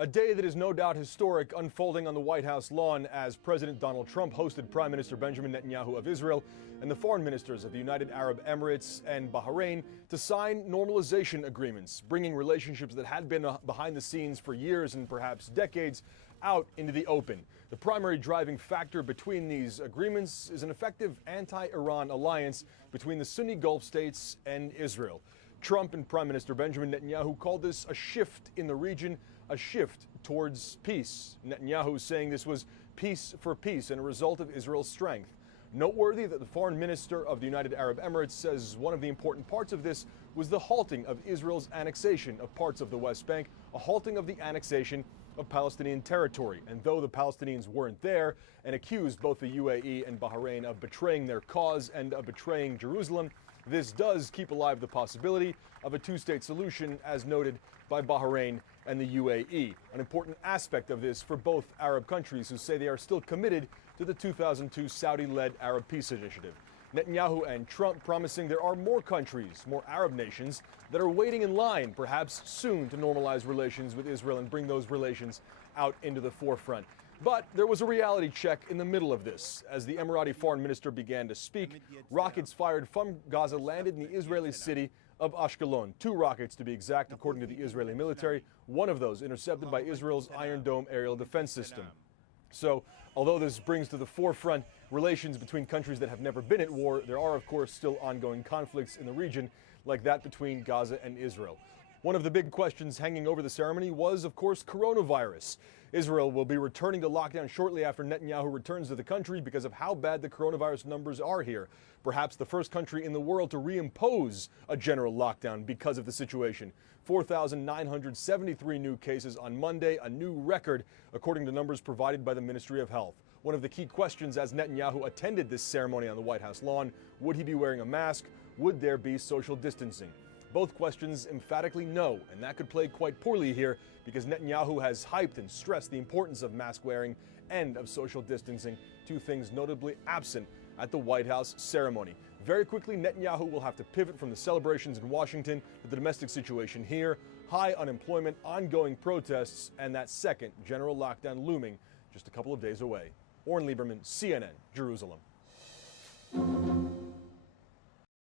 A day that is no doubt historic unfolding on the White House lawn as President Donald Trump hosted Prime Minister Benjamin Netanyahu of Israel and the foreign ministers of the United Arab Emirates and Bahrain to sign normalization agreements, bringing relationships that had been behind the scenes for years and perhaps decades out into the open. The primary driving factor between these agreements is an effective anti-Iran alliance between the Sunni Gulf states and Israel. Trump and Prime Minister Benjamin Netanyahu called this a shift in the region, a shift towards peace. Netanyahu saying this was peace for peace and a result of Israel's strength. Noteworthy that the foreign minister of the United Arab Emirates says one of the important parts of this was the halting of Israel's annexation of parts of the West Bank, a halting of the annexation of Palestinian territory. And though the Palestinians weren't there and accused both the UAE and Bahrain of betraying their cause and of betraying Jerusalem, this does keep alive the possibility of a two-state solution, as noted by Bahrain and the UAE. An important aspect of this for both Arab countries who say they are still committed to the 2002 Saudi-led Arab Peace Initiative. Netanyahu and Trump promising there are more countries, more Arab nations, that are waiting in line, perhaps soon, to normalize relations with Israel and bring those relations out into the forefront. But there was a reality check in the middle of this. As the Emirati foreign minister began to speak, rockets fired from Gaza landed in the Israeli city of Ashkelon. 2 rockets, to be exact, according to the Israeli military. One of those intercepted by Israel's Iron Dome aerial defense system. So, although this brings to the forefront relations between countries that have never been at war, there are, of course, still ongoing conflicts in the region, like that between Gaza and Israel. One of the big questions hanging over the ceremony was, of course, coronavirus. Israel will be returning to lockdown shortly after Netanyahu returns to the country because of how bad the coronavirus numbers are here. Perhaps the first country in the world to reimpose a general lockdown because of the situation. 4,973 new cases on Monday, a new record, according to numbers provided by the Ministry of Health. One of the key questions as Netanyahu attended this ceremony on the White House lawn: would he be wearing a mask? Would there be social distancing? Both questions emphatically no, and that could play quite poorly here because Netanyahu has hyped and stressed the importance of mask wearing and of social distancing, 2 things notably absent at the White House ceremony. Very quickly, Netanyahu will have to pivot from the celebrations in Washington to the domestic situation here, high unemployment, ongoing protests, and that second general lockdown looming just a couple of days away. Oren Lieberman, CNN, Jerusalem.